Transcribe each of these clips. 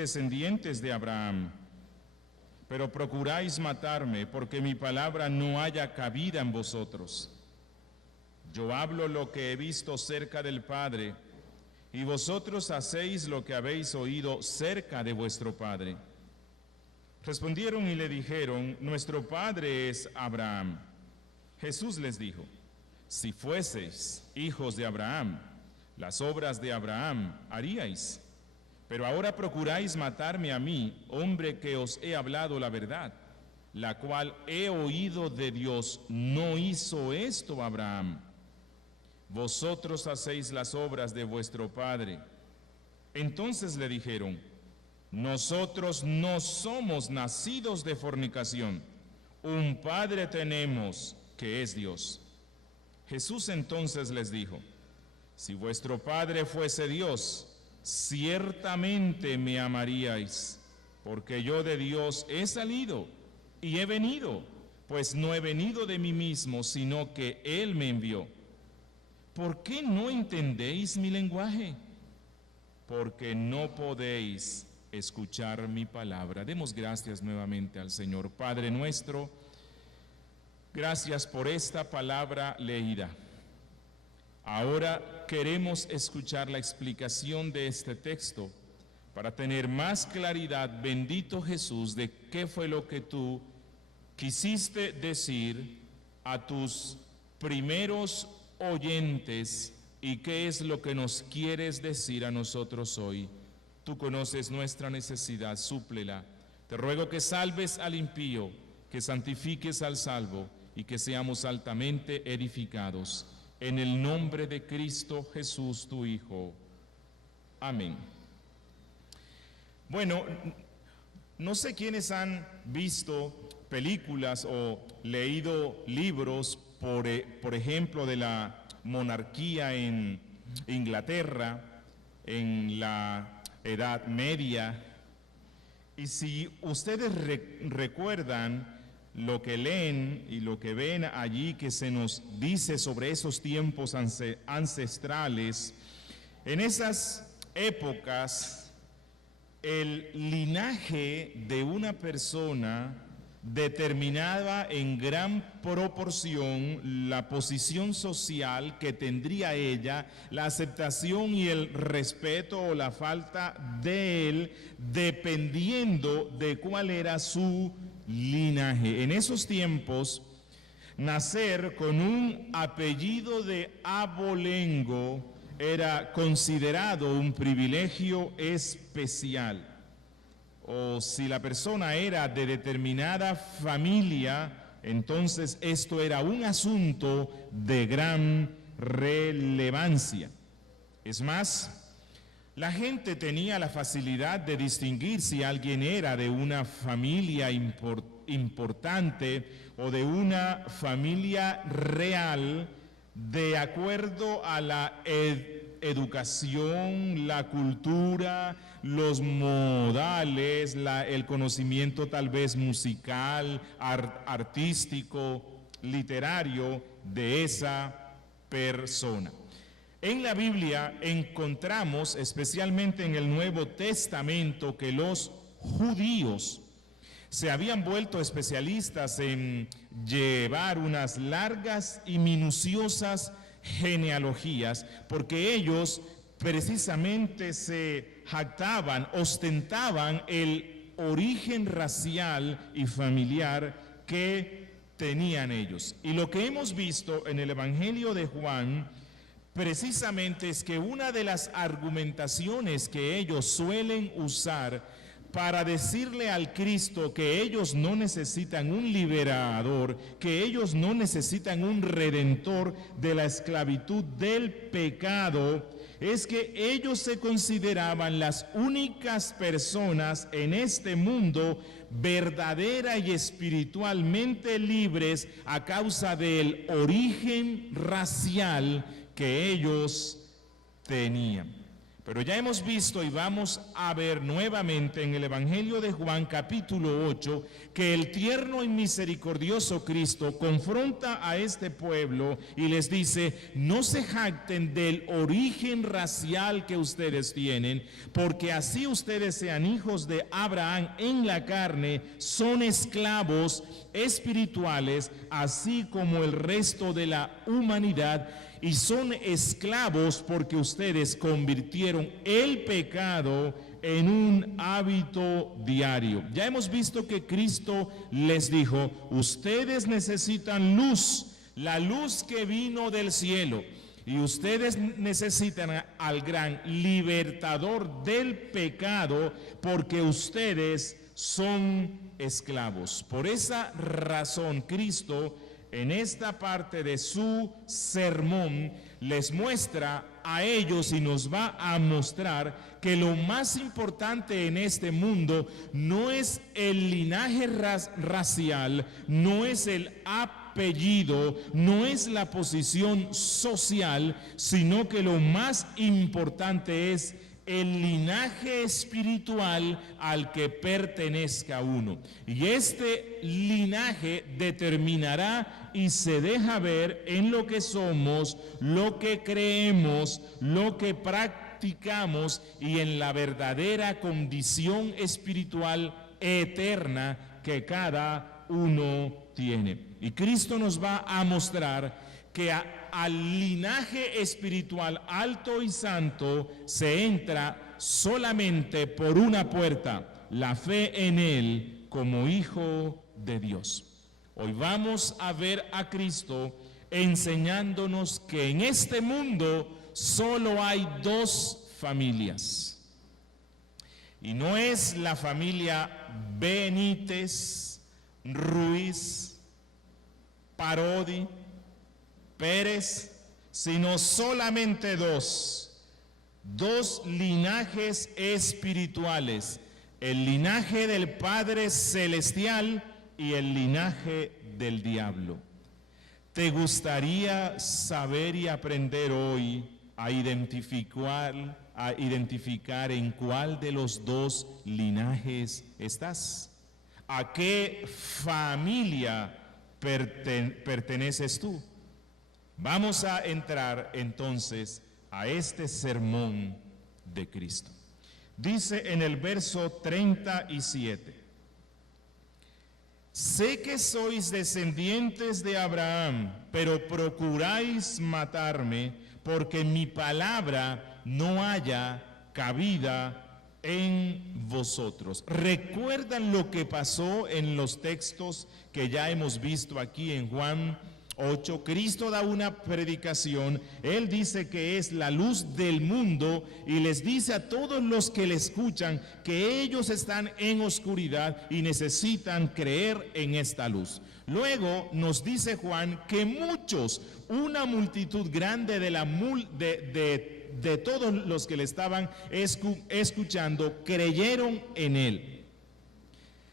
descendientes de Abraham, pero procuráis matarme porque mi palabra no haya cabida en vosotros. Yo hablo lo que he visto cerca del Padre, y vosotros hacéis lo que habéis oído cerca de vuestro padre. Respondieron y le dijeron: nuestro padre es Abraham. Jesús les dijo: si fueseis hijos de Abraham, las obras de Abraham haríais. Pero ahora procuráis matarme a mí, hombre que os he hablado la verdad, la cual he oído de Dios. No hizo esto Abraham. Vosotros hacéis las obras de vuestro padre. Entonces le dijeron: nosotros no somos nacidos de fornicación. Un padre tenemos, que es Dios. Jesús entonces les dijo: si vuestro padre fuese Dios, ciertamente me amaríais, porque yo de Dios he salido y he venido, pues no he venido de mí mismo, sino que Él me envió. ¿Por qué no entendéis mi lenguaje? Porque no podéis escuchar mi palabra. Demos gracias nuevamente al Señor. Padre nuestro, gracias por esta palabra leída. Ahora queremos escuchar la explicación de este texto para tener más claridad, bendito Jesús, de qué fue lo que tú quisiste decir a tus primeros oyentes y qué es lo que nos quieres decir a nosotros hoy. Tú conoces nuestra necesidad, súplela. Te ruego que salves al impío, que santifiques al salvo y que seamos altamente edificados. En el nombre de Cristo Jesús, tu Hijo. Amén. Bueno, no sé quiénes han visto películas o leído libros, por ejemplo, de la monarquía en Inglaterra, en la Edad Media. Y si ustedes recuerdan lo que leen y lo que ven allí que se nos dice sobre esos tiempos ancestrales, en esas épocas el linaje de una persona determinaba en gran proporción la posición social que tendría ella, la aceptación y el respeto o la falta de él, dependiendo de cuál era su linaje. En esos tiempos, nacer con un apellido de abolengo era considerado un privilegio especial. O si la persona era de determinada familia, entonces esto era un asunto de gran relevancia. Es más, la gente tenía la facilidad de distinguir si alguien era de una familia importante o de una familia real de acuerdo a la educación, la cultura, los modales, el conocimiento tal vez musical, artístico, literario de esa persona. En la Biblia encontramos, especialmente en el Nuevo Testamento, que los judíos se habían vuelto especialistas en llevar unas largas y minuciosas genealogías, porque ellos precisamente se jactaban, ostentaban el origen racial y familiar que tenían ellos. Y lo que hemos visto en el Evangelio de Juan precisamente es que una de las argumentaciones que ellos suelen usar para decirle al Cristo que ellos no necesitan un liberador, que ellos no necesitan un redentor de la esclavitud del pecado, es que ellos se consideraban las únicas personas en este mundo verdadera y espiritualmente libres a causa del origen racial que ellos tenían. Pero ya hemos visto y vamos a ver nuevamente en el Evangelio de Juan capítulo 8 que el tierno y misericordioso Cristo confronta a este pueblo y les dice: no se jacten del origen racial que ustedes tienen, porque así ustedes sean hijos de Abraham en la carne, son esclavos espirituales, así como el resto de la humanidad. Y son esclavos porque ustedes convirtieron el pecado en un hábito diario. Ya hemos visto que Cristo les dijo: ustedes necesitan luz, la luz que vino del cielo. Y ustedes necesitan al gran libertador del pecado porque ustedes son esclavos. Por esa razón, Cristo, en esta parte de su sermón, les muestra a ellos y nos va a mostrar que lo más importante en este mundo no es el linaje racial, no es el apellido, no es la posición social, sino que lo más importante es el linaje espiritual al que pertenezca uno. Y este linaje determinará y se deja ver en lo que somos, lo que creemos, lo que practicamos y en la verdadera condición espiritual eterna que cada uno tiene. Y Cristo nos va a mostrar que al linaje espiritual alto y santo se entra solamente por una puerta: la fe en Él como Hijo de Dios. Hoy vamos a ver a Cristo enseñándonos que en este mundo solo hay dos familias. Y no es la familia Benítez, Ruiz, Parodi, Pérez, sino solamente dos linajes espirituales: el linaje del Padre Celestial y el linaje del diablo. ¿Te gustaría saber y aprender hoy a identificar en cuál de los dos linajes estás? ¿A qué familia perteneces tú? Vamos a entrar entonces a este sermón de Cristo. Dice en el verso 37: sé que sois descendientes de Abraham, pero procuráis matarme, porque mi palabra no haya cabida en vosotros. ¿Recuerdan lo que pasó en los textos que ya hemos visto aquí en Juan 8? Cristo da una predicación, Él dice que es la luz del mundo y les dice a todos los que le escuchan que ellos están en oscuridad y necesitan creer en esta luz. Luego nos dice Juan que muchos, una multitud grande de todos los que le estaban escuchando, creyeron en Él.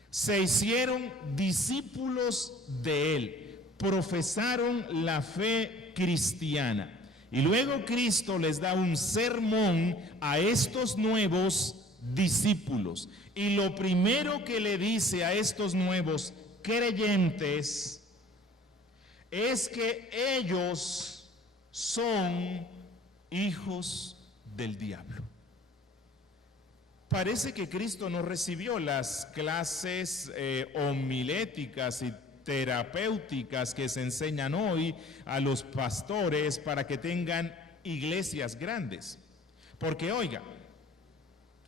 Se hicieron discípulos de Él. Profesaron la fe cristiana. Y luego Cristo les da un sermón a estos nuevos discípulos. Y lo primero que le dice a estos nuevos creyentes es que ellos son hijos del diablo. Parece que Cristo no recibió las clases homiléticas y terapéuticas que se enseñan hoy a los pastores para que tengan iglesias grandes. Porque oiga,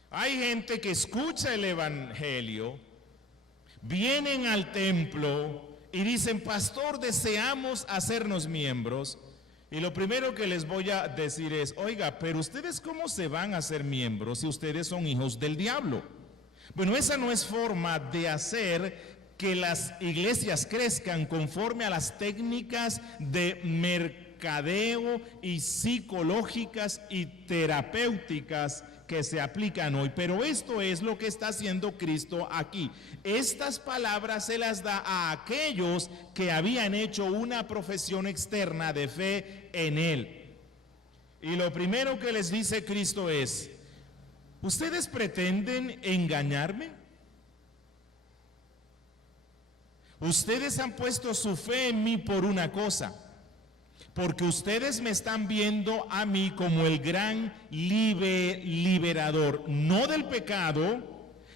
hay gente que escucha el evangelio, vienen al templo y dicen: pastor, deseamos hacernos miembros. Y lo primero que les voy a decir es: oiga, pero ustedes ¿cómo se van a hacer miembros si ustedes son hijos del diablo? Bueno, esa no es forma de hacer que las iglesias crezcan conforme a las técnicas de mercadeo y psicológicas y terapéuticas que se aplican hoy. Pero esto es lo que está haciendo Cristo aquí. Estas palabras se las da a aquellos que habían hecho una profesión externa de fe en Él. Y lo primero que les dice Cristo es: ¿Ustedes pretenden engañarme? Ustedes han puesto su fe en mí por una cosa, porque ustedes me están viendo a mí como el gran liberador, no del pecado,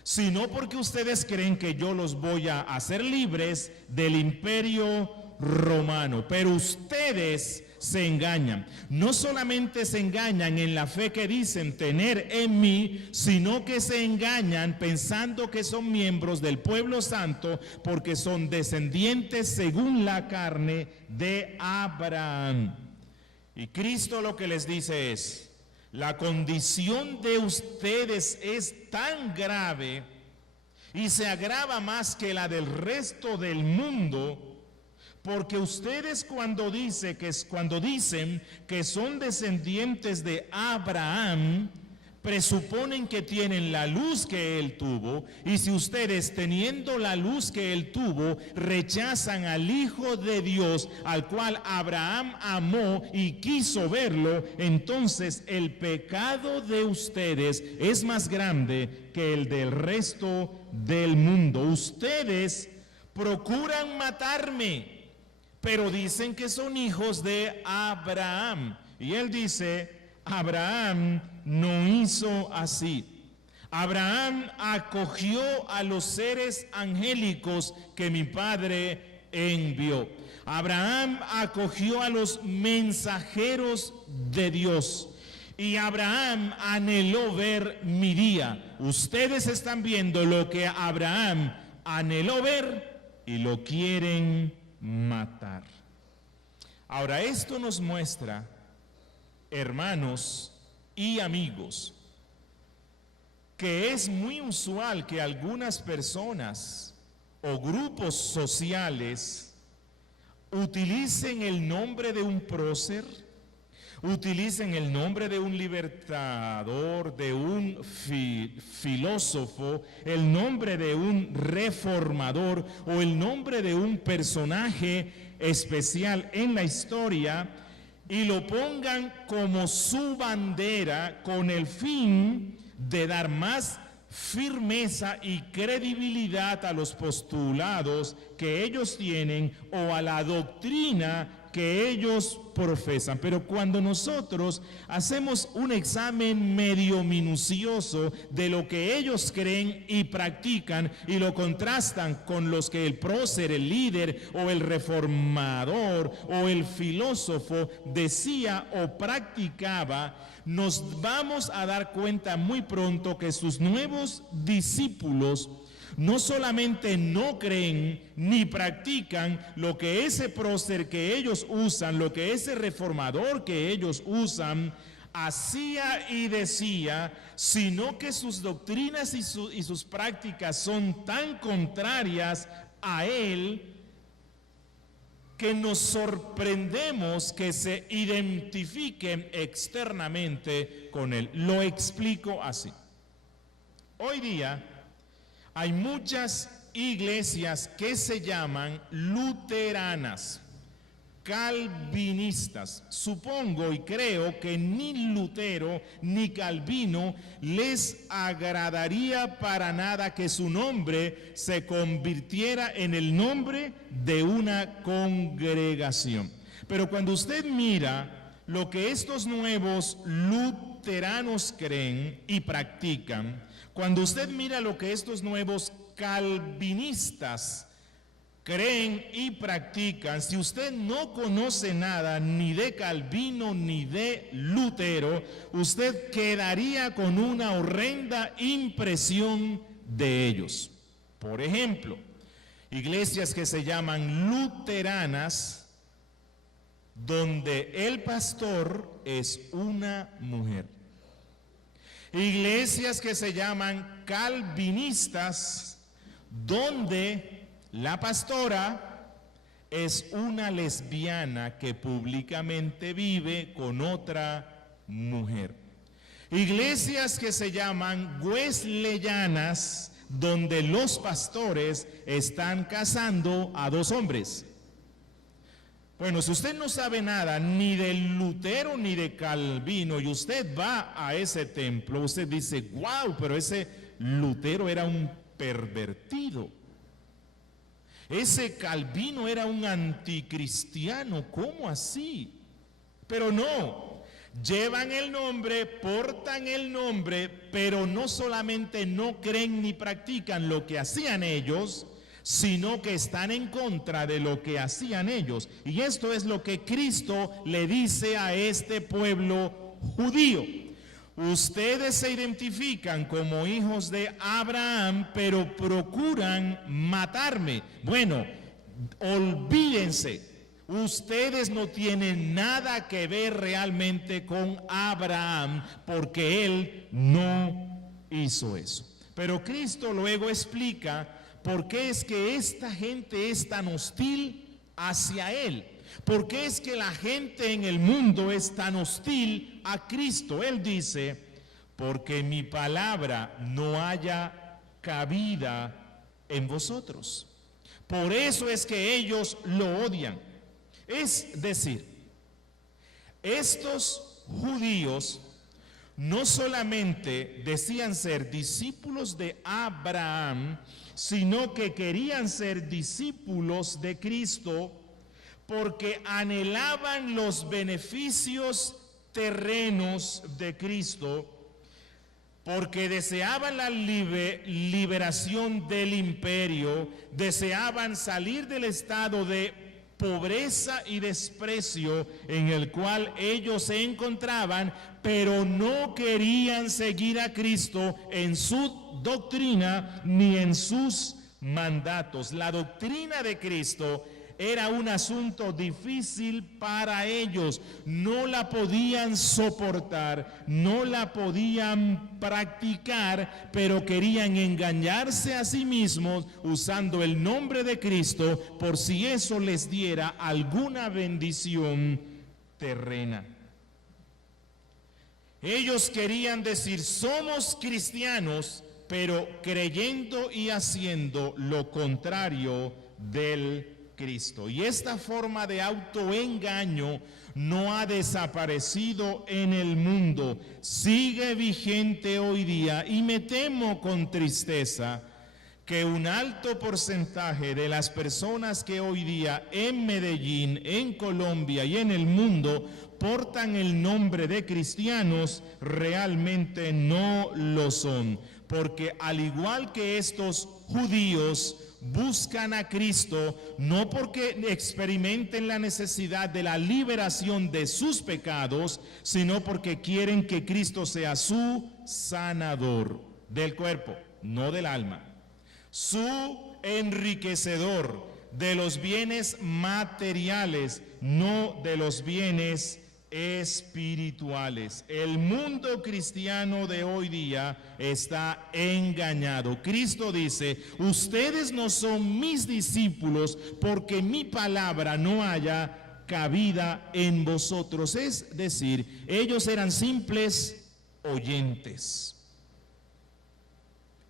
sino porque ustedes creen que yo los voy a hacer libres del imperio romano. Pero ustedes se engañan. No solamente se engañan en la fe que dicen tener en mí, sino que se engañan pensando que son miembros del pueblo santo, porque son descendientes según la carne de Abraham. Y Cristo lo que les dice es: la condición de ustedes es tan grave y se agrava más que la del resto del mundo, porque ustedes cuando dicen que son descendientes de Abraham, presuponen que tienen la luz que él tuvo, y si ustedes, teniendo la luz que él tuvo, rechazan al Hijo de Dios, al cual Abraham amó y quiso verlo, entonces el pecado de ustedes es más grande que el del resto del mundo. Ustedes procuran matarme, pero dicen que son hijos de Abraham. Y él dice: Abraham no hizo así. Abraham acogió a los seres angélicos que mi Padre envió. Abraham acogió a los mensajeros de Dios. Y Abraham anheló ver mi día. Ustedes están viendo lo que Abraham anheló ver y lo quieren matar. Ahora, esto nos muestra, hermanos y amigos, que es muy usual que algunas personas o grupos sociales utilicen el nombre de un prócer, utilicen el nombre de un libertador, de un filósofo, el nombre de un reformador o el nombre de un personaje especial en la historia, y lo pongan como su bandera con el fin de dar más firmeza y credibilidad a los postulados que ellos tienen o a la doctrina que ellos profesan. Pero cuando nosotros hacemos un examen medio minucioso de lo que ellos creen y practican y lo contrastan con los que el prócer, el líder o el reformador o el filósofo decía o practicaba, nos vamos a dar cuenta muy pronto que sus nuevos discípulos no solamente no creen ni practican lo que ese prócer que ellos usan, lo que ese reformador que ellos usan hacía y decía, sino que sus doctrinas y sus prácticas son tan contrarias a él que nos sorprendemos que se identifiquen externamente con él. Lo explico así. Hoy día hay muchas iglesias que se llaman luteranas, calvinistas. Supongo y creo que ni Lutero ni Calvino les agradaría para nada que su nombre se convirtiera en el nombre de una congregación. Pero cuando usted mira lo que estos nuevos luteranos creen y practican, cuando usted mira lo que estos nuevos calvinistas creen y practican, si usted no conoce nada ni de Calvino ni de Lutero, usted quedaría con una horrenda impresión de ellos. Por ejemplo, iglesias que se llaman luteranas, donde el pastor es una mujer. Iglesias que se llaman calvinistas, donde la pastora es una lesbiana que públicamente vive con otra mujer. Iglesias que se llaman wesleyanas, donde los pastores están casando a dos hombres. Bueno, si usted no sabe nada ni de Lutero ni de Calvino y usted va a ese templo, usted dice, wow, pero ese Lutero era un pervertido. Ese Calvino era un anticristiano, ¿cómo así? Pero no, llevan el nombre, portan el nombre, pero no solamente no creen ni practican lo que hacían ellos, sino que están en contra de lo que hacían ellos. Y esto es lo que Cristo le dice a este pueblo judío. Ustedes se identifican como hijos de Abraham, pero procuran matarme. Bueno, olvídense, ustedes no tienen nada que ver realmente con Abraham, porque él no hizo eso. Pero Cristo luego explica por qué es que esta gente es tan hostil hacia él. ¿Por qué es que la gente en el mundo es tan hostil a Cristo? Él dice, porque mi palabra no haya cabida en vosotros. Por eso es que ellos lo odian. Es decir, estos judíos no solamente decían ser discípulos de Abraham, sino que querían ser discípulos de Cristo porque anhelaban los beneficios terrenos de Cristo, porque deseaban la liberación del imperio, deseaban salir del estado de pobreza y desprecio en el cual ellos se encontraban, pero no querían seguir a Cristo en su doctrina ni en sus mandatos. La doctrina de Cristo era un asunto difícil para ellos, no la podían soportar, no la podían practicar, pero querían engañarse a sí mismos usando el nombre de Cristo por si eso les diera alguna bendición terrena. Ellos querían decir, somos cristianos, pero creyendo y haciendo lo contrario del Cristo. Y esta forma de autoengaño no ha desaparecido en el mundo, sigue vigente hoy día, y me temo con tristeza que un alto porcentaje de las personas que hoy día en Medellín, en Colombia y en el mundo portan el nombre de cristianos, realmente no lo son, porque al igual que estos judíos buscan a Cristo no porque experimenten la necesidad de la liberación de sus pecados, sino porque quieren que Cristo sea su sanador del cuerpo, no del alma, su enriquecedor de los bienes materiales, no de los bienes espirituales. El mundo cristiano de hoy día está engañado. Cristo dice, ustedes no son mis discípulos porque mi palabra no haya cabida en vosotros. Es decir, ellos eran simples oyentes.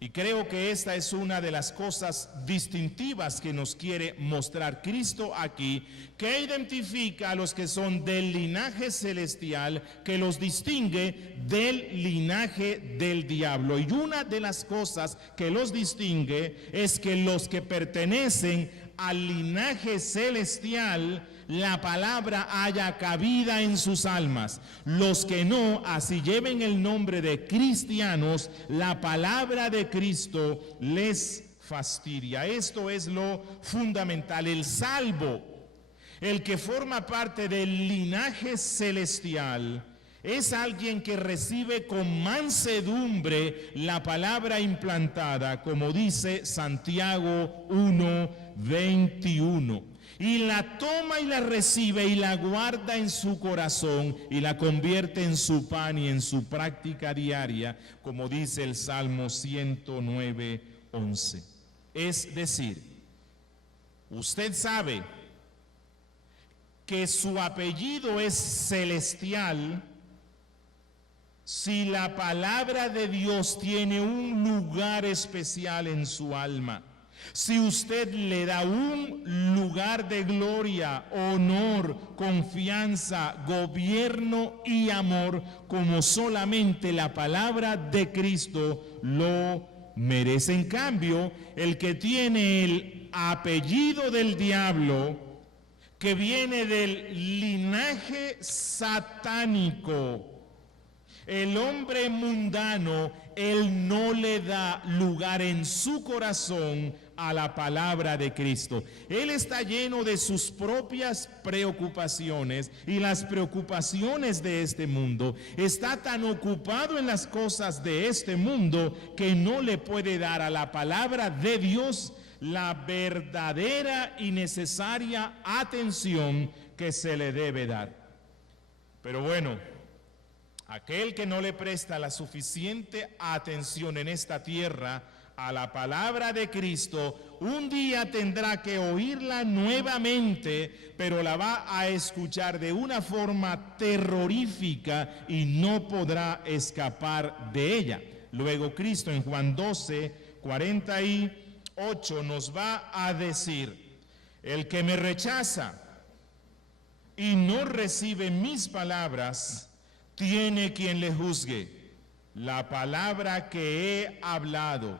Y creo que esta es una de las cosas distintivas que nos quiere mostrar Cristo aquí, que identifica a los que son del linaje celestial, que los distingue del linaje del diablo. Y una de las cosas que los distingue es que los que pertenecen al linaje celestial, la palabra haya cabida en sus almas. Los que no, así lleven el nombre de cristianos, la palabra de Cristo les fastidia. Esto es lo fundamental. El salvo, el que forma parte del linaje celestial, es alguien que recibe con mansedumbre la palabra implantada, como dice Santiago 1:21. Y la toma y la recibe y la guarda en su corazón y la convierte en su pan y en su práctica diaria, como dice el Salmo 109:11. Es decir, usted sabe que su apellido es celestial si la palabra de Dios tiene un lugar especial en su alma. si usted le da un lugar de gloria, honor, confianza, gobierno y amor, como solamente la palabra de Cristo lo merece. En cambio, el que tiene el apellido del diablo, que viene del linaje satánico, el hombre mundano, él no le da lugar en su corazón a la palabra de Cristo. Él está lleno de sus propias preocupaciones y las preocupaciones de este mundo. Está tan ocupado en las cosas de este mundo que no le puede dar a la palabra de Dios la verdadera y necesaria atención que se le debe dar. Pero bueno, aquel que no le presta la suficiente atención en esta tierra a la palabra de Cristo, un día tendrá que oírla nuevamente, pero la va a escuchar de una forma terrorífica y no podrá escapar de ella. Luego Cristo en Juan 12:48 nos va a decir: el que me rechaza y no recibe mis palabras, tiene quien le juzgue. La palabra que he hablado,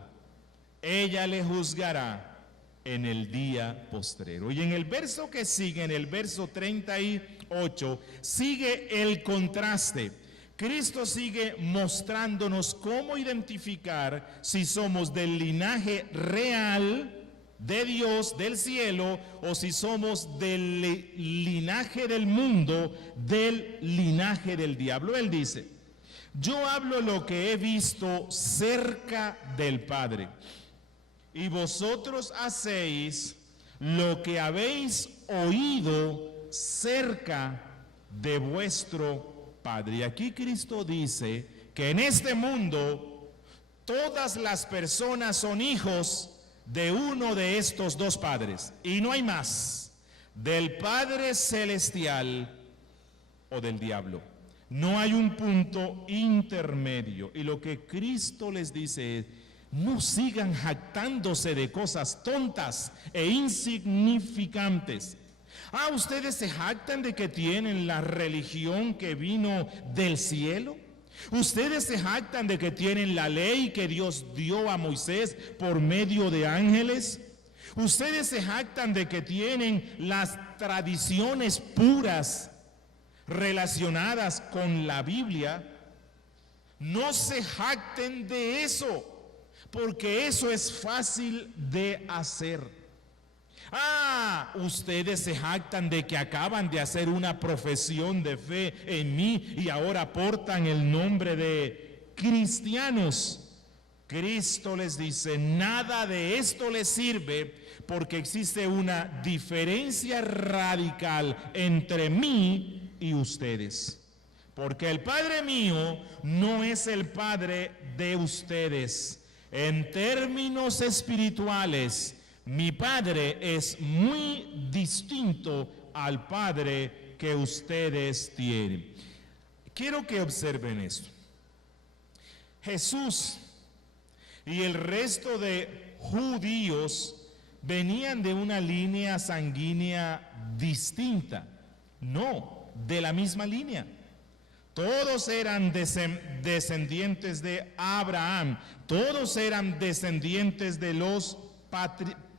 ella le juzgará en el día postrero. Y en el verso que sigue, en el verso 38, sigue el contraste. Cristo sigue mostrándonos cómo identificar si somos del linaje real de Dios, del cielo, o si somos del linaje del mundo, del linaje del diablo. Él dice: yo hablo lo que he visto cerca del Padre, y vosotros hacéis lo que habéis oído cerca de vuestro Padre. Y aquí Cristo dice que en este mundo todas las personas son hijos de uno de estos dos padres, y no hay más, del Padre Celestial o del diablo. No hay un punto intermedio. Y lo que Cristo les dice es: no sigan jactándose de cosas tontas e insignificantes. ¿Ustedes se jactan de que tienen la religión que vino del cielo? ¿Ustedes se jactan de que tienen la ley que Dios dio a Moisés por medio de ángeles? ¿Ustedes se jactan de que tienen las tradiciones puras relacionadas con la Biblia? No se jacten de eso, porque eso es fácil de hacer. Ustedes se jactan de que acaban de hacer una profesión de fe en mí y ahora portan el nombre de cristianos. Cristo les dice: nada de esto les sirve, porque existe una diferencia radical entre mí y ustedes. Porque el Padre mío no es el Padre de ustedes. En términos espirituales, mi Padre es muy distinto al Padre que ustedes tienen. Quiero que observen esto. Jesús y el resto de judíos venían de una línea sanguínea distinta, no de la misma línea. Todos eran descendientes de Abraham, todos eran descendientes de los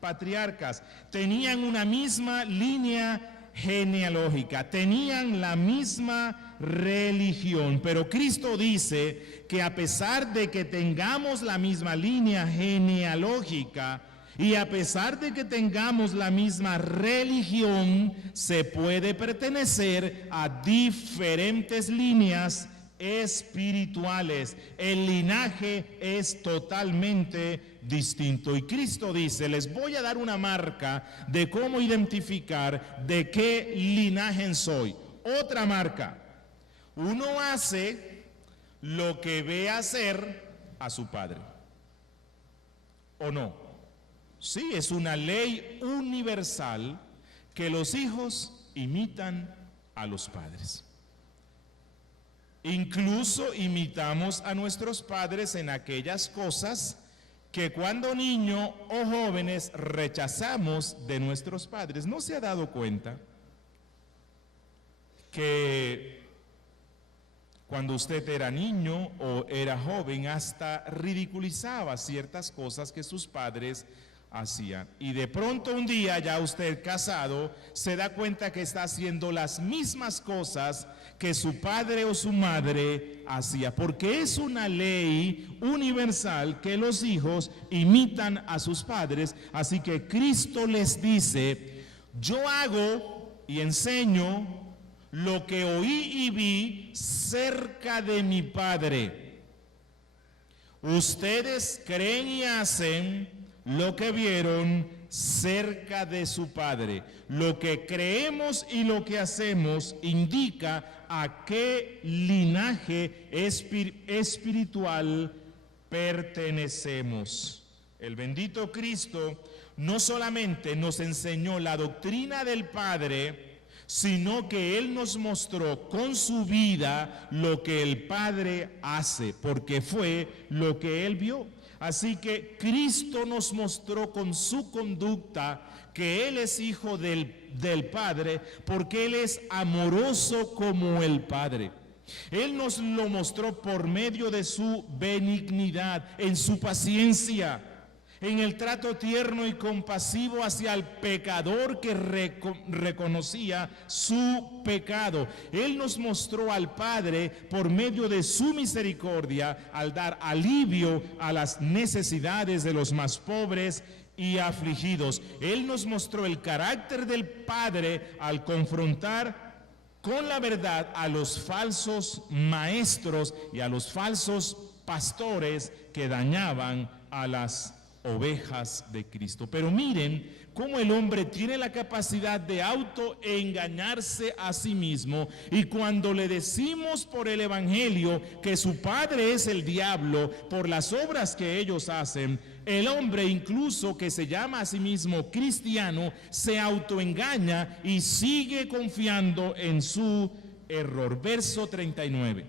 patriarcas, tenían una misma línea genealógica, tenían la misma religión. Pero Cristo dice que a pesar de que tengamos la misma línea genealógica y a pesar de que tengamos la misma religión, se puede pertenecer a diferentes líneas espirituales. El linaje es totalmente distinto. Y Cristo dice: les voy a dar una marca de cómo identificar de qué linaje soy. Otra marca: uno hace lo que ve hacer a su padre, ¿o no? Sí, es una ley universal que los hijos imitan a los padres. Incluso imitamos a nuestros padres en aquellas cosas que cuando niños o jóvenes rechazamos de nuestros padres. ¿No se ha dado cuenta que cuando usted era niño o era joven hasta ridiculizaba ciertas cosas que sus padres hacían? Y de pronto un día, ya usted casado, se da cuenta que está haciendo las mismas cosas que su padre o su madre hacía, porque es una ley universal que los hijos imitan a sus padres. Así que Cristo les dice: yo hago y enseño lo que oí y vi cerca de mi Padre. Ustedes creen y hacen lo que vieron cerca de su Padre. Lo que creemos y lo que hacemos indica a qué linaje espiritual pertenecemos. El bendito Cristo no solamente nos enseñó la doctrina del Padre, sino que Él nos mostró con su vida lo que el Padre hace, porque fue lo que Él vio. Así que Cristo nos mostró con su conducta que Él es hijo del Padre, porque Él es amoroso como el Padre. Él nos lo mostró por medio de su benignidad, en su paciencia, en el trato tierno y compasivo hacia el pecador que reconocía su pecado. Él nos mostró al Padre por medio de su misericordia al dar alivio a las necesidades de los más pobres y afligidos. Él nos mostró el carácter del Padre al confrontar con la verdad a los falsos maestros y a los falsos pastores que dañaban a las ovejas de Cristo. Pero miren cómo el hombre tiene la capacidad de autoengañarse a sí mismo, y cuando le decimos por el evangelio que su padre es el diablo por las obras que ellos hacen, el hombre, incluso que se llama a sí mismo cristiano, se autoengaña y sigue confiando en su error. Verso 39.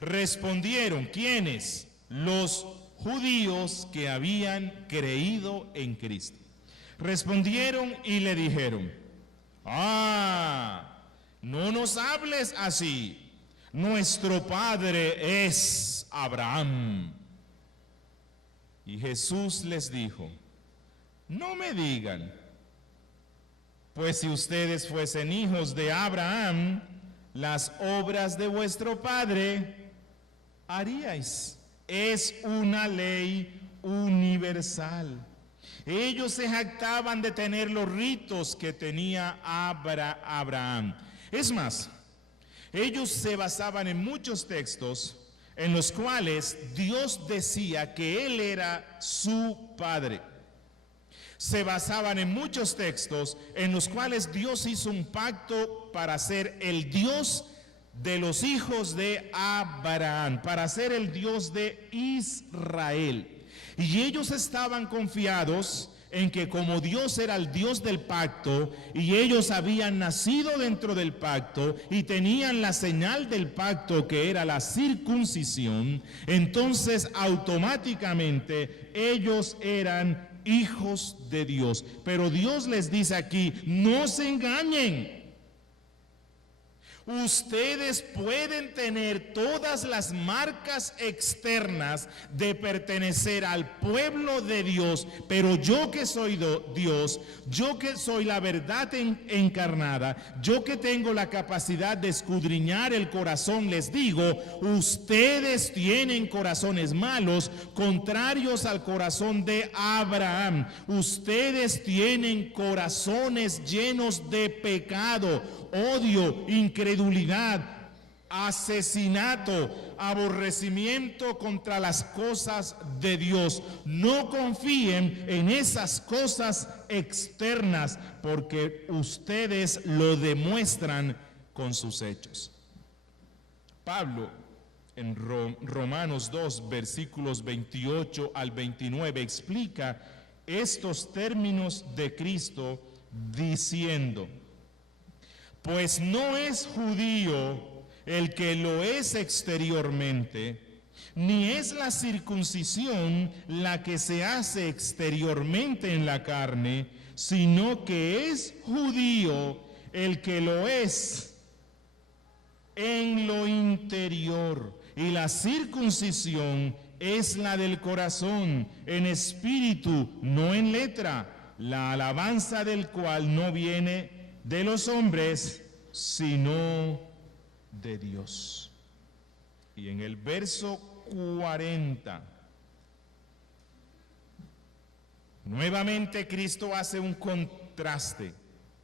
Respondieron, ¿quiénes? Los judíos que habían creído en Cristo. Respondieron y le dijeron: no nos hables así. Nuestro padre es Abraham. Y Jesús les dijo: no me digan, pues si ustedes fuesen hijos de Abraham, las obras de vuestro padre haríais. Es una ley universal. Ellos se jactaban de tener los ritos que tenía Abraham. Es más, ellos se basaban en muchos textos en los cuales Dios decía que Él era su Padre. Se basaban en muchos textos en los cuales Dios hizo un pacto para ser el Dios de los hijos de Abraham, para ser el Dios de Israel. Y ellos estaban confiados en que como Dios era el Dios del pacto y ellos habían nacido dentro del pacto y tenían la señal del pacto que era la circuncisión, entonces automáticamente ellos eran hijos de Dios. Pero Dios les dice aquí: no se engañen. Ustedes pueden tener todas las marcas externas de pertenecer al pueblo de Dios, pero yo que soy Dios, yo que soy la verdad encarnada, yo que tengo la capacidad de escudriñar el corazón, les digo: ustedes tienen corazones malos, contrarios al corazón de Abraham. Ustedes tienen corazones llenos de pecado, odio, incredulidad, asesinato, aborrecimiento contra las cosas de Dios. No confíen en esas cosas externas, porque ustedes lo demuestran con sus hechos. Pablo, en Romanos 2, versículos 28 al 29, explica estos términos de Cristo diciendo: pues no es judío el que lo es exteriormente, Ni es la circuncisión la que se hace exteriormente en la carne, sino que es judío el que lo es en lo interior. Y la circuncisión es la del corazón, en espíritu, no en letra, la alabanza del cual no viene de los hombres, sino de Dios. Y en el verso 40, nuevamente Cristo hace un contraste.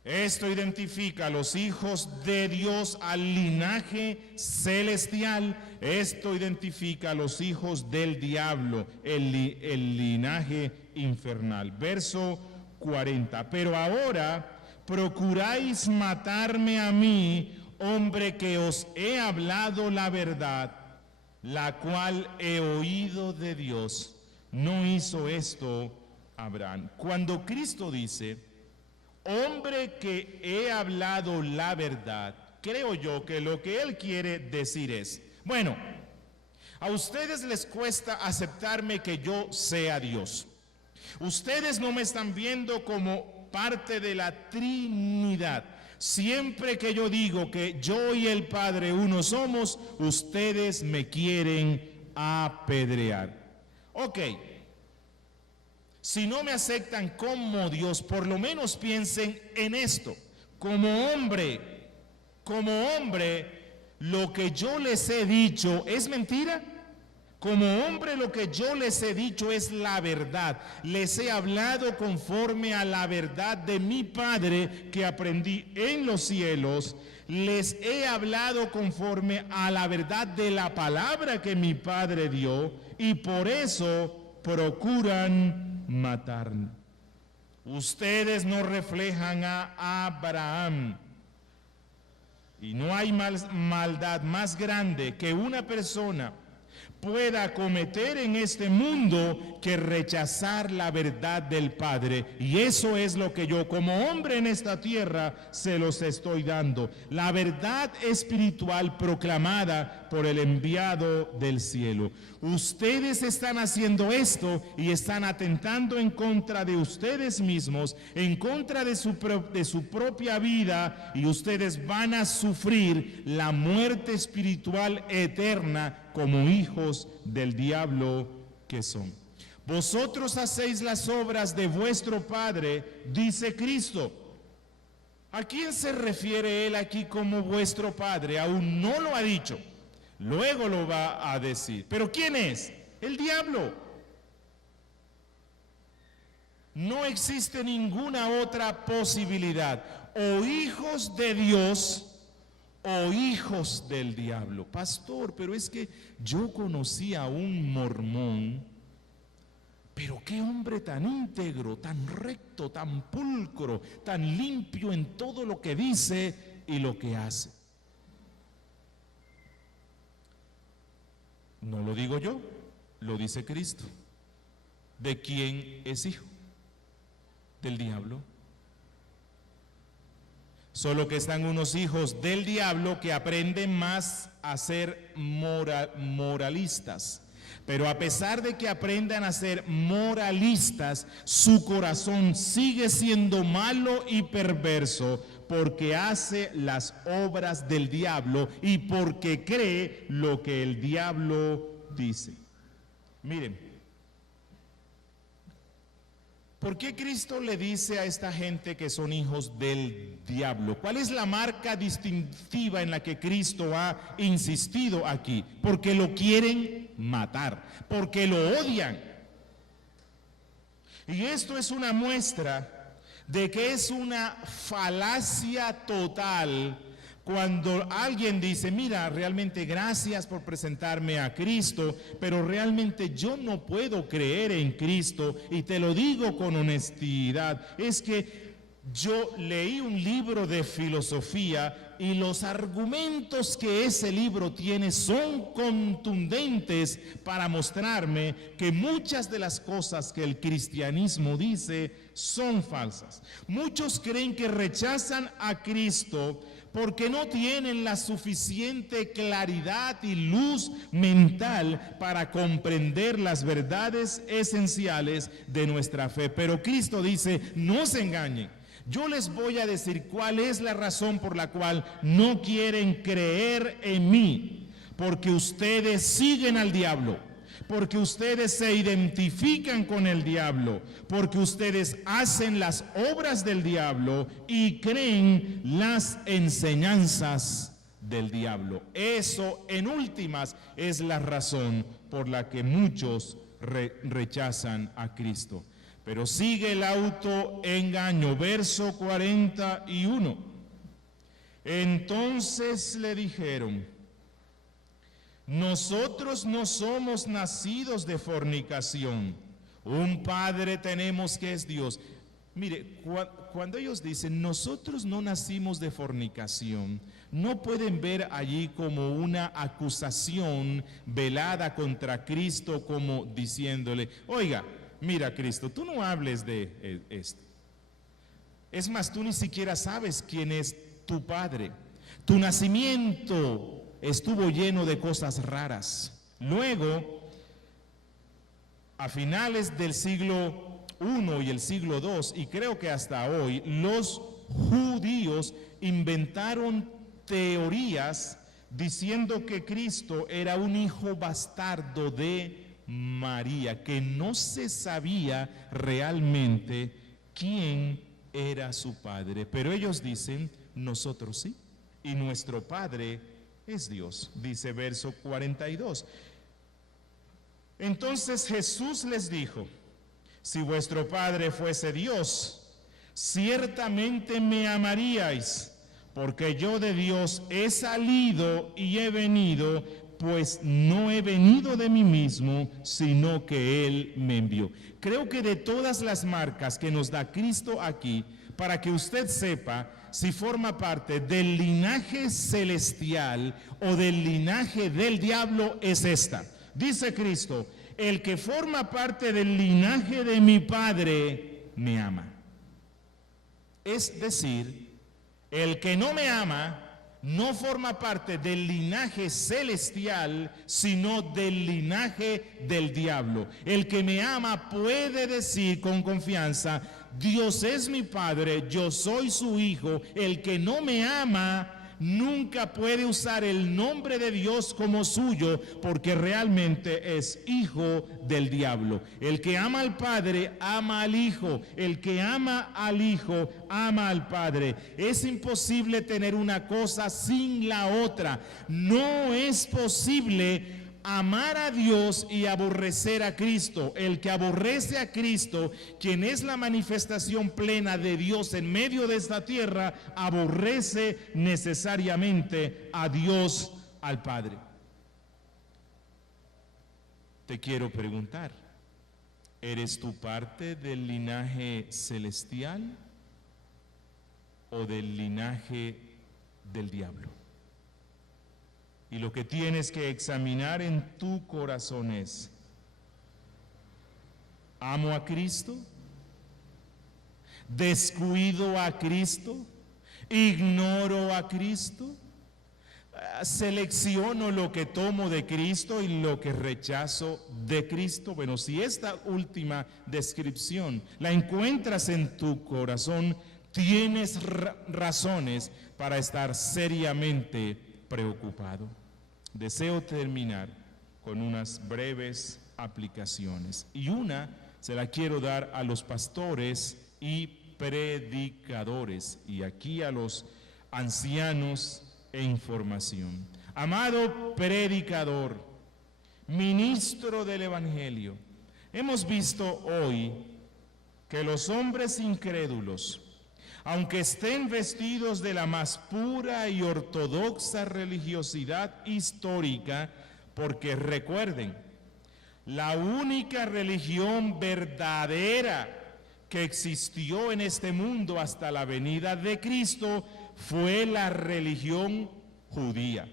Esto identifica a los hijos de Dios al linaje celestial. Esto identifica a los hijos del diablo, el linaje infernal. Verso 40. Pero ahora procuráis matarme a mí, hombre que os he hablado la verdad, la cual he oído de Dios. No hizo esto Abraham. Cuando Cristo dice, hombre que he hablado la verdad, creo yo que lo que él quiere decir es, bueno, a ustedes les cuesta aceptarme que yo sea Dios. Ustedes no me están viendo como parte de la Trinidad. Siempre que yo digo que yo y el Padre uno somos, ustedes me quieren apedrear. Ok. Si no me aceptan como Dios, por lo menos piensen en esto. Como hombre, lo que yo les he dicho es mentira. Como hombre, lo que yo les he dicho es la verdad. Les he hablado conforme a la verdad de mi Padre que aprendí en los cielos. Les he hablado conforme a la verdad de la palabra que mi Padre dio, y por eso procuran matarme. Ustedes no reflejan a Abraham, y no hay maldad más grande que una persona pueda cometer en este mundo que rechazar la verdad del Padre. Y eso es lo que yo como hombre en esta tierra se los estoy dando, la verdad espiritual proclamada por el enviado del cielo. Ustedes están haciendo esto y están atentando en contra de ustedes mismos, en contra de su propia vida, y ustedes van a sufrir la muerte espiritual eterna como hijos del diablo que son. Vosotros hacéis las obras de vuestro padre, dice Cristo. ¿A quién se refiere él aquí como vuestro padre? Aún no lo ha dicho. Luego lo va a decir. ¿Pero quién es? El diablo. No existe ninguna otra posibilidad. O hijos de Dios o hijos del diablo. Pastor, pero es que yo conocí a un mormón, pero qué hombre tan íntegro, tan recto, tan pulcro, tan limpio en todo lo que dice y lo que hace. No lo digo yo, lo dice Cristo. ¿De quién es hijo? Del diablo. Solo que están unos hijos del diablo que aprenden más a ser moralistas. Pero a pesar de que aprendan a ser moralistas, su corazón sigue siendo malo y perverso, porque hace las obras del diablo y porque cree lo que el diablo dice. Miren, ¿por qué Cristo le dice a esta gente que son hijos del diablo? ¿Cuál es la marca distintiva en la que Cristo ha insistido aquí? Porque lo quieren matar, porque lo odian. Y esto es una muestra de que es una falacia total cuando alguien dice, mira, realmente gracias por presentarme a Cristo, pero realmente yo no puedo creer en Cristo, y te lo digo con honestidad, es que yo leí un libro de filosofía y los argumentos que ese libro tiene son contundentes para mostrarme que muchas de las cosas que el cristianismo dice son falsas. Muchos creen que rechazan a Cristo porque no tienen la suficiente claridad y luz mental para comprender las verdades esenciales de nuestra fe. Pero Cristo dice, no se engañen. Yo les voy a decir cuál es la razón por la cual no quieren creer en mí. Porque ustedes siguen al diablo. Porque ustedes se identifican con el diablo, porque ustedes hacen las obras del diablo y creen las enseñanzas del diablo. Eso, en últimas, es la razón por la que muchos rechazan a Cristo. Pero sigue el autoengaño, verso 41. Entonces le dijeron: nosotros no somos nacidos de fornicación. Un Padre tenemos que es Dios. Mire, cuando ellos dicen, nosotros no nacimos de fornicación, no pueden ver allí como una acusación velada contra Cristo, como diciéndole, oiga, mira Cristo, tú no hables de esto. Es más, tú ni siquiera sabes quién es tu Padre. Tu nacimiento estuvo lleno de cosas raras. Luego, a finales del siglo I y el siglo II, y creo que hasta hoy, los judíos inventaron teorías diciendo que Cristo era un hijo bastardo de María, que no se sabía realmente quién era su padre. Pero ellos dicen, nosotros sí, y nuestro Padre es Dios, dice verso 42. Entonces Jesús les dijo, si vuestro Padre fuese Dios, ciertamente me amaríais, porque yo de Dios he salido y he venido, pues no he venido de mí mismo, sino que Él me envió. Creo que de todas las marcas que nos da Cristo aquí, para que usted sepa si forma parte del linaje celestial o del linaje del diablo, es esta. Dice Cristo, el que forma parte del linaje de mi Padre, me ama. Es decir, el que no me ama, no forma parte del linaje celestial, sino del linaje del diablo. El que me ama puede decir con confianza, Dios es mi Padre, yo soy su hijo. El que no me ama nunca puede usar el nombre de Dios como suyo, porque realmente es hijo del diablo. El que ama al Padre, ama al Hijo. El que ama al Hijo, ama al Padre. Es imposible tener una cosa sin la otra. No es posible amar a Dios y aborrecer a Cristo. El que aborrece a Cristo, quien es la manifestación plena de Dios en medio de esta tierra, aborrece necesariamente a Dios, al Padre. Te quiero preguntar, ¿eres tú parte del linaje celestial o del linaje del diablo? Y lo que tienes que examinar en tu corazón es, ¿amo a Cristo? ¿Descuido a Cristo? ¿Ignoro a Cristo? ¿Selecciono lo que tomo de Cristo y lo que rechazo de Cristo? Bueno, si esta última descripción la encuentras en tu corazón, tienes razones para estar seriamente preocupado. Deseo terminar con unas breves aplicaciones, y una se la quiero dar a los pastores y predicadores, y aquí a los ancianos en formación. Amado predicador, ministro del Evangelio, hemos visto hoy que los hombres incrédulos, aunque estén vestidos de la más pura y ortodoxa religiosidad histórica, porque recuerden, la única religión verdadera que existió en este mundo hasta la venida de Cristo fue la religión judía.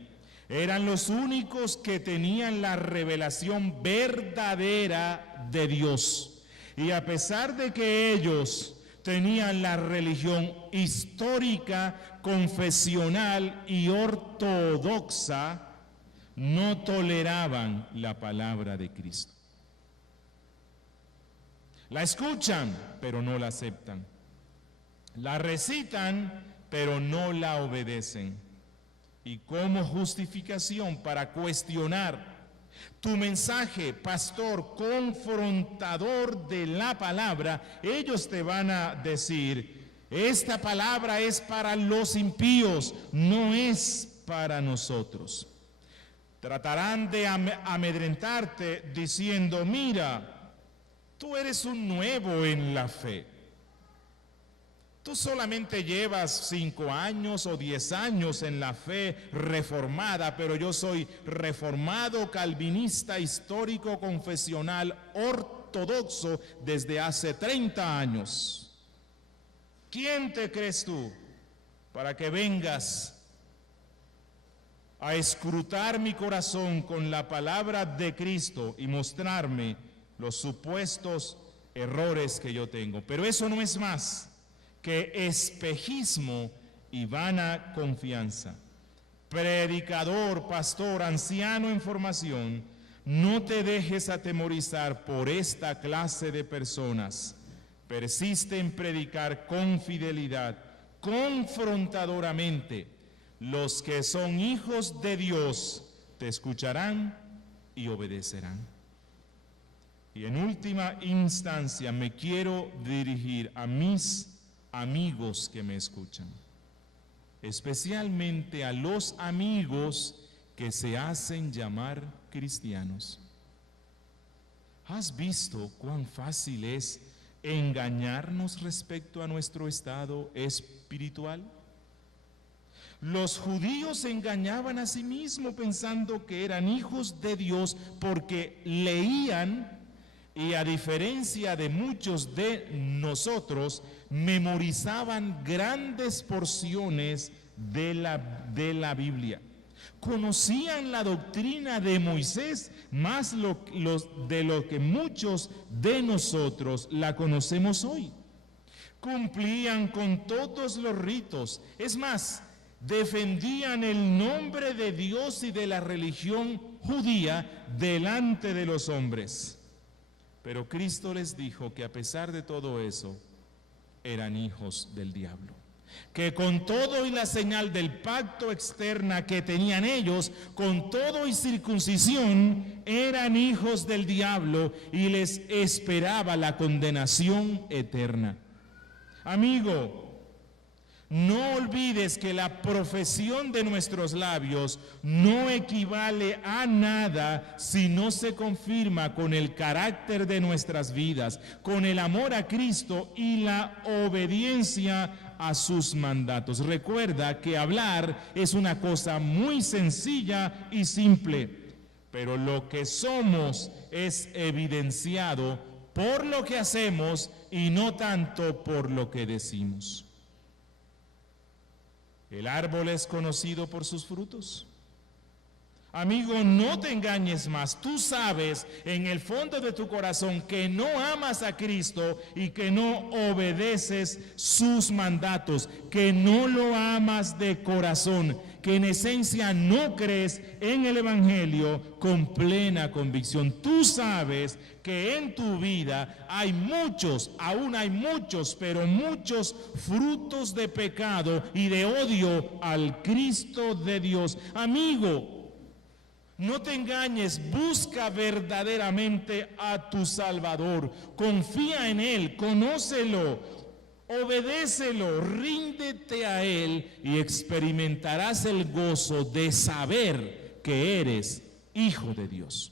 Eran los únicos que tenían la revelación verdadera de Dios. Y a pesar de que ellos tenían la religión histórica, confesional y ortodoxa, no toleraban la palabra de Cristo. La escuchan, pero no la aceptan. La recitan, pero no la obedecen. Y como justificación para cuestionar tu mensaje, pastor, confrontador de la palabra, ellos te van a decir: esta palabra es para los impíos, no es para nosotros. Tratarán de amedrentarte diciendo: mira, tú eres un nuevo en la fe. Tú solamente llevas 5 años o 10 años en la fe reformada, pero yo soy reformado, calvinista, histórico, confesional, ortodoxo desde hace 30 años. ¿Quién te crees tú para que vengas a escrutar mi corazón con la palabra de Cristo y mostrarme los supuestos errores que yo tengo? Pero eso no es más que espejismo y vana confianza. Predicador, pastor, anciano en formación, no te dejes atemorizar por esta clase de personas. Persiste en predicar con fidelidad, confrontadoramente. Los que son hijos de Dios te escucharán y obedecerán. Y en última instancia me quiero dirigir a mis amigos que me escuchan, especialmente a los amigos que se hacen llamar cristianos. ¿Has visto cuán fácil es engañarnos respecto a nuestro estado espiritual? Los judíos engañaban a sí mismos pensando que eran hijos de Dios porque leían, y a diferencia de muchos de nosotros, memorizaban grandes porciones de la Biblia. Conocían la doctrina de Moisés más de lo que muchos de nosotros la conocemos hoy. Cumplían con todos los ritos. Es más, defendían el nombre de Dios y de la religión judía delante de los hombres. Pero Cristo les dijo que a pesar de todo eso, eran hijos del diablo. Que con todo y la señal del pacto externa que tenían ellos, con todo y circuncisión, eran hijos del diablo y les esperaba la condenación eterna. Amigo, no olvides que la profesión de nuestros labios no equivale a nada si no se confirma con el carácter de nuestras vidas, con el amor a Cristo y la obediencia a sus mandatos. Recuerda que hablar es una cosa muy sencilla y simple, pero lo que somos es evidenciado por lo que hacemos y no tanto por lo que decimos. El árbol es conocido por sus frutos. Amigo, no te engañes más. Tú sabes en el fondo de tu corazón que no amas a Cristo y que no obedeces sus mandatos, que no lo amas de corazón, que en esencia no crees en el Evangelio con plena convicción. Tú sabes que en tu vida hay muchos, aún hay muchos, pero muchos frutos de pecado y de odio al Cristo de Dios. Amigo, no te engañes, busca verdaderamente a tu Salvador, confía en Él, conócelo, obedécelo, ríndete a Él y experimentarás el gozo de saber que eres hijo de Dios.